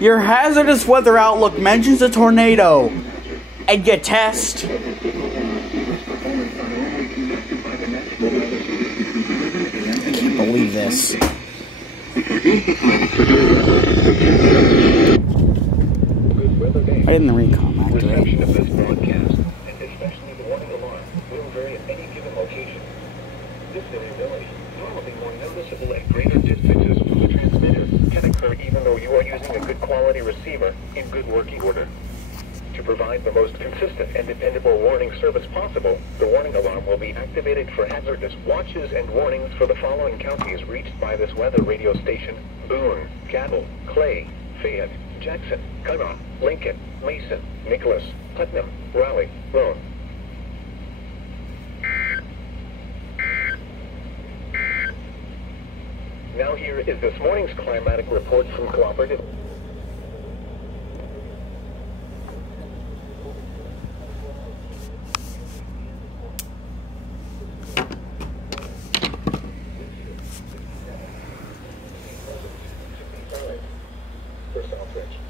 Your hazardous weather outlook mentions a tornado, and you test. I can't believe this. Right in the recon activate. Reception of this broadcast, and especially the warning alarm, will vary at any given location. This variability, normally more noticeable at greater distances from the transmitter, can occur even though you are using a good quality receiver in good working order. To provide the most consistent and dependable warning service possible, the warning alarm will be activated for hazardous watches and warnings for the following counties reached by this weather radio station: Boone, Cabell, Clay, Fayette, Jackson, Connaught, Lincoln, Mason, Nicholas, Putnam, Raleigh, Roane. Now here is this morning's climatic report from Cooperative. For Southridge.